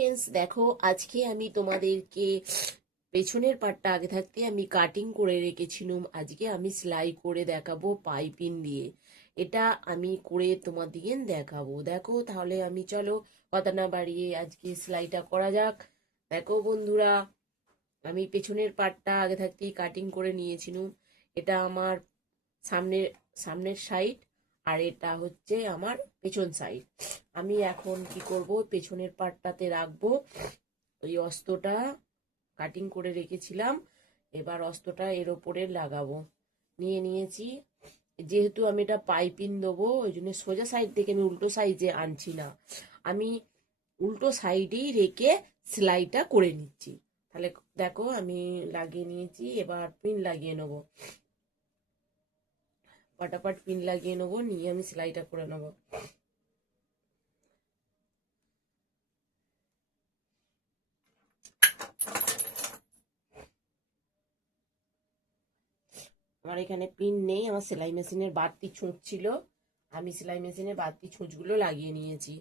Friends দেখো, আজকে আমি তোমাদেরকে পেছনের পার্টটা আগে থাকতে আমি কাটিং করে রেখেছিলাম। আজকে আমি সেলাই করে দেখাবো পাইপিং দিয়ে। এটা আমি করে তোমাদেরকে দেখাবো। দেখো তাহলে আমি চলো কথা না বাড়িয়ে আজকে সেলাইটা করা যাক। দেখো বন্ধুরা, আমি পেছনের পার্টটা আগে থাকতেই কাটিং করে নিয়েছিলাম। এটা আমার সামনের সামনের সাইড, আর এটা হচ্ছে আমার পেছন সাইড। আমি এখন কি করব, পেছনের পার্টটাতে রাখবো ওই অস্ত্রটা কাটিং করে রেখেছিলাম। এবার অস্ত্রটা এর ওপরে লাগাবো। নিয়ে নিয়েছি। যেহেতু আমি এটা পাইপিং দেবো, ওই জন্য সোজা সাইড থেকে আমি উল্টো সাইডে আনছি না, আমি উল্টো সাইডেই রেখে সেলাইটা করে নিচ্ছি। তাহলে দেখো আমি লাগিয়ে নিয়েছি, এবার পিন লাগিয়ে নেবো। পাটাপাট পিন লাগিয়ে নেবো, নিয়ে আমি সেলাইটা করে নেবো। আমার এখানে পিন নেই, আমার সেলাই মেশিনের বাড়তি ছুঁচ ছিল, আমি সেলাই মেশিনের বাড়তি ছুঁচগুলো লাগিয়ে নিয়েছি।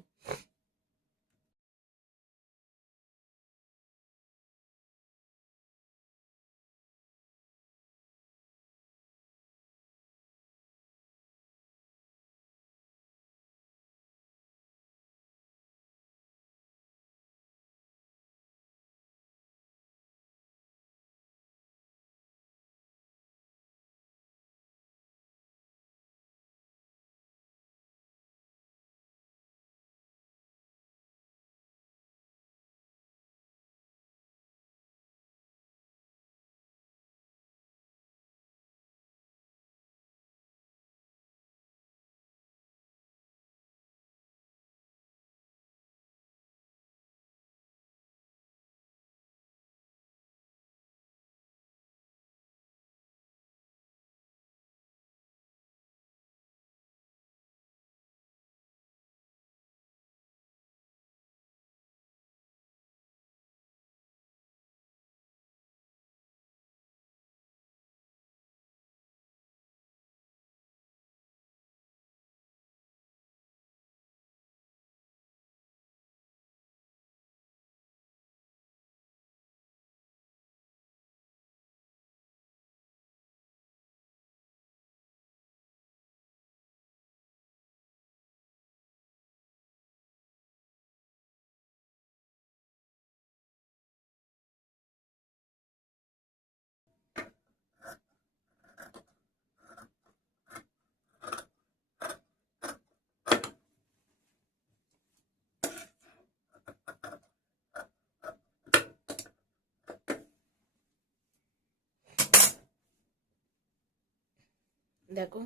দেখো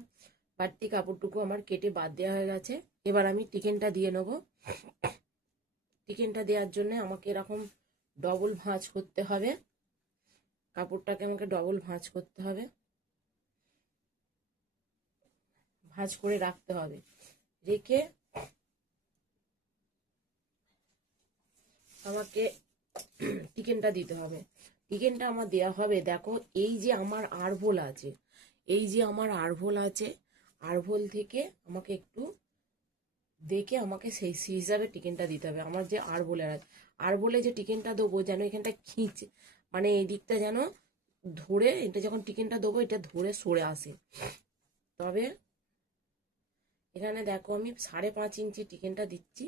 বাড়তি কাপড়টুকু আমার কেটে বাদ দেওয়া হয়ে গেছে। এবার আমি টিকেনটা দিয়ে নেব। টিকেনটা দেওয়ার জন্য আমাকে এরকম ডবল ভাঁজ করতে হবে, কাপড়টাকে আমাকে ডবল ভাঁজ করতে হবে, ভাঁজ করে রাখতে হবে। রেখে আমাকে টিকেনটা দিতে হবে। টিকেনটা আমার দেওয়া হবে। দেখো এই যে আমার আরভোল আছে, এই যে আমার আরভোল আছে, আরভোল থেকে আমাকে একটু দেখে আমাকে সেই হিসাবে টিকেনটা দিতে হবে। আমার যে আরভোলের আছে, আরভোলে যে টিকেনটা দেবো যেন এখানটা মানে এই দিকটা যেন ধরে, এটা যখন টিকেনটা দেবো এটা ধরে সরে আসে। তবে এখানে দেখো আমি 5.5 ইঞ্চি টিকেনটা দিচ্ছি।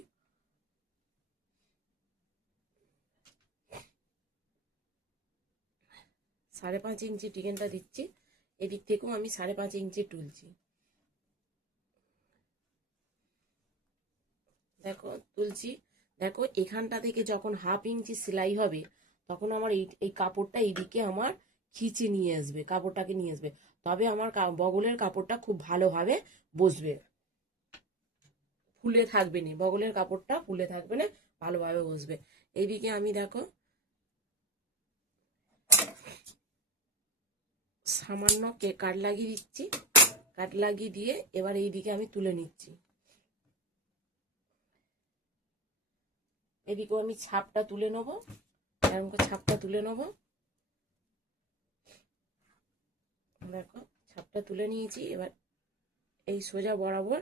সাড়ে পাঁচ ইঞ্চি টিকেনটা দিচ্ছি। এদিক থেকেও আমি 5.5 ইঞ্চি তুলছি। দেখো তুলছি। দেখো এখানটা থেকে যখন 1/2 ইঞ্চি সেলাই হবে, তখন আমার এই কাপড়টা এইদিকে আমার খিচে নিয়ে আসবে, কাপড়টাকে নিয়ে আসবে। তবে আমার বগলের কাপড়টা খুব ভালোভাবে বসবে, ফুলে থাকবে না, বগলের কাপড়টা ফুলে থাকবে না, ভালোভাবে বসবে। এইদিকে আমি দেখো সামান্য কাট লাগিয়ে দিচ্ছি। কাট লাগিয়ে দিয়ে এবার এইদিকে আমি তুলে নিচ্ছি। এদিকেও আমি ছাপটা তুলে নেবো, এরকম করে ছাপটা তুলে নেবো। দেখো ছাপটা তুলে নিয়েছি। এবার এই সোজা বরাবর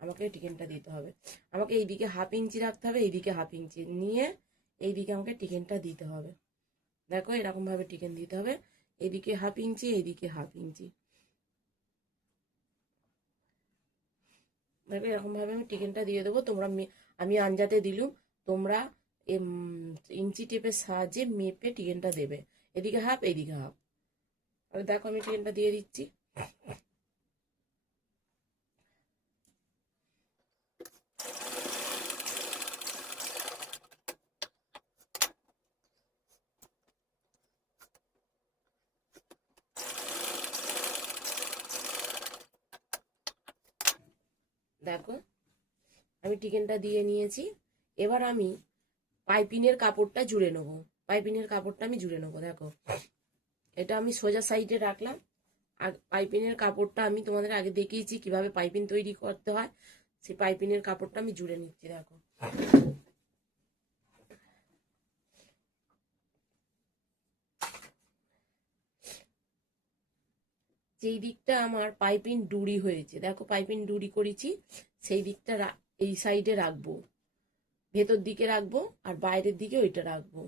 আমাকে টিকেনটা দিতে হবে। আমাকে এইদিকে 1/2 ইঞ্চি রাখতে হবে, এইদিকে 1/2 ইঞ্চি নিয়ে এইদিকে আমাকে টিকেনটা দিতে হবে। দেখো এরকম ভাবে টিকেন দিতে হবে, এদিকে 1/2 ইঞ্চি, এইদিকে 1/2 ইঞ্চি। দেখো এরকম ভাবে আমি টিকেনটা দিয়ে দেবো। তোমরা আমি আঞ্জাতে দিলুম, তোমরা ইঞ্চি টেপের সাহায্যে মেপে টিকেনটা দেবে, এদিকে 1/2 এইদিকে 1/2। আর দেখো আমি টিকেনটা দিয়ে দিচ্ছি। দেখো আমি টিকেনটা দিয়ে নিয়েছি। এবার আমি পাইপিনের কাপড়টা জুড়ে নেবো, পাইপিনের কাপড়টা আমি জুড়ে নেবো। দেখো এটা আমি সোজা সাইডে রাখলাম। আর পাইপিনের কাপড়টা আমি তোমাদের আগে দেখিয়েছি কিভাবে পাইপিন তৈরি করতে হয়, সেই পাইপিনের কাপড়টা আমি জুড়ে নিচ্ছি। দেখো যেই দিকটা আমার পাইপিন ডুরি হয়েছে, দেখো পাইপিন ডুরি করেছি, সেই দিকটা এই সাইডে রাখবো, ভেতর দিকে রাখবো, আর বাইরের দিকে ওইটা রাখবো।